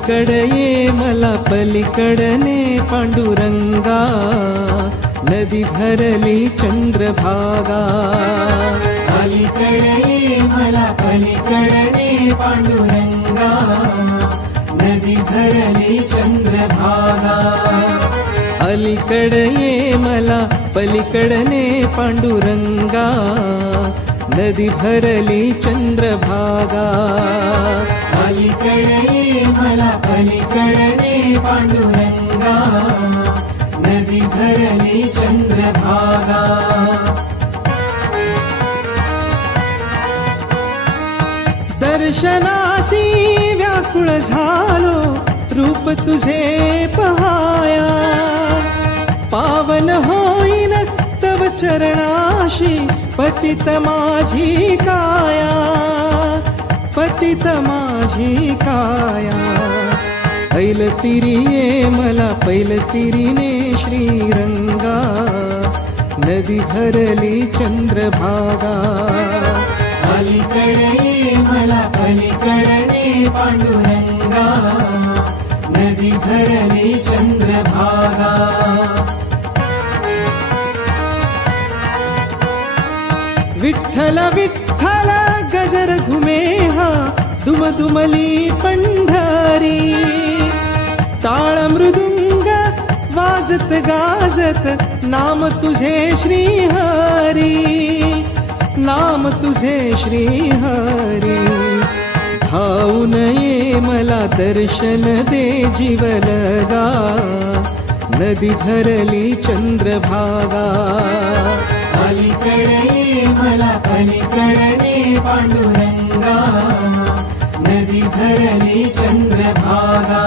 अलीकडे ये मला पलीकडने पांडुरंगा, नदी भरली चंद्रभागा. अलीकडे ये मला पलीकडने पांडुरंगा, नदी भरली चंद्रभागा. अलीकडे ये मला पलीकडने पांडुरंगा, नदी भरली चंद्रभागा. अलीकडे ये मला पलीकडने पांडुरंगा, नदी भरली चंद्रभागा. दर्शनासी व्याकुळ झालो, रूप तुझे पहाया. पावन होईन तव चरणाशी, पतित माझी काया, पतित माझी काया. ऐलतिरी ये मला पैलतिरीने श्रीरंगा, नदी भरली चंद्रभागा. अलीकडे ये मला पलीकडने पांडुरंगा, नदी भरली चंद्रभागा. विठ्ठल विठ्ठल गजर घुमे हा, दुमदुमली पंढरी. टाळ मृदुंग वाजत गाजत, नाम तुझे श्रीहरी, नाम तुझे श्रीहरी. धावून ये मला दर्शन दे जीवलगा, नदी भरली चंद्रभागा. अलीकडे ये मला पलीकडने पांडुरंगा, नदी भरली चंद्रभागा.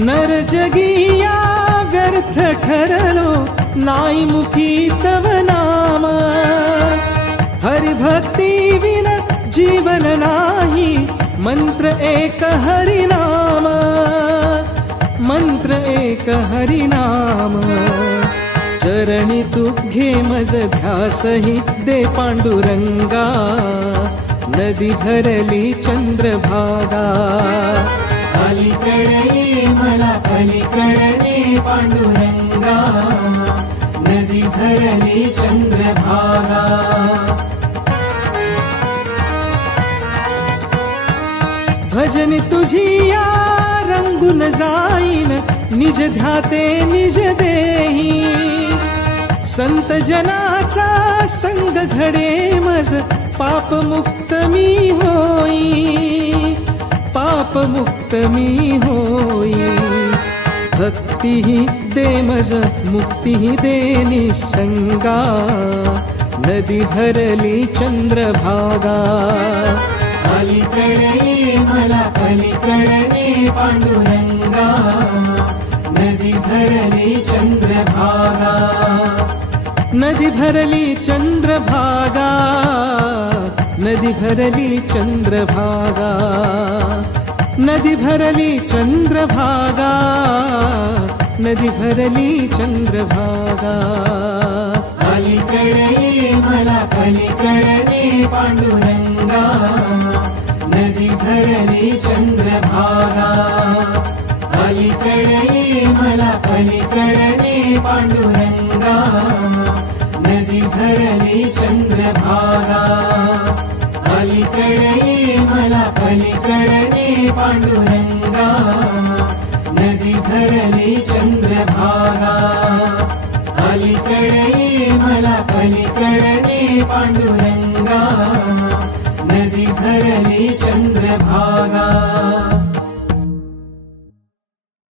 नर जगिया व्यर्थ ठरलो, नाई मुखी तव नाम. हरिभक्ती विन जीवन नाही, मंत्र एक हरिनाम, मंत्र एक हरिनाम. चरणी तू घे मज ध्यासही दे पांडुरंगा, नदी भरली चंद्रभागा. अलीकडे ये मला पलीकडने पांडुरंगा, नदी भरली चंद्रभागा. भजन तुझी या रंगून जाईन, निज ध्याते निज देही. संत जनाचा संग घडे मज, पाप मुक्त मी होई, पाप मुक्त मी होई. भक्तीही दे मज मुक्तीही दे निसंगा, नदी भरली चंद्रभागा. अलीकडे ये मला पलीकडने पांडुरंगा, नदी भरली चंद्रभागा. नदी भरली चंद्रभागा, नदी भरली चंद्रभागा. नदी भरली चंद्रभागा, नदी भरली चंद्रभागा. अलीकडे ये मला पलीकडने पांडुरंगा, नदी भरली चंद्रभागा. अलीकडे ये मला पलीकडने पांडुरंगा, नदी भरली चंद्रभागा. अलीकडे ये मला पलीकडने पांडुरंगा, नदी भरली चंद्रभागा. अलीकडे ये मला पलीकडने पांडुरंगा, नदी भरली चंद्रभागा.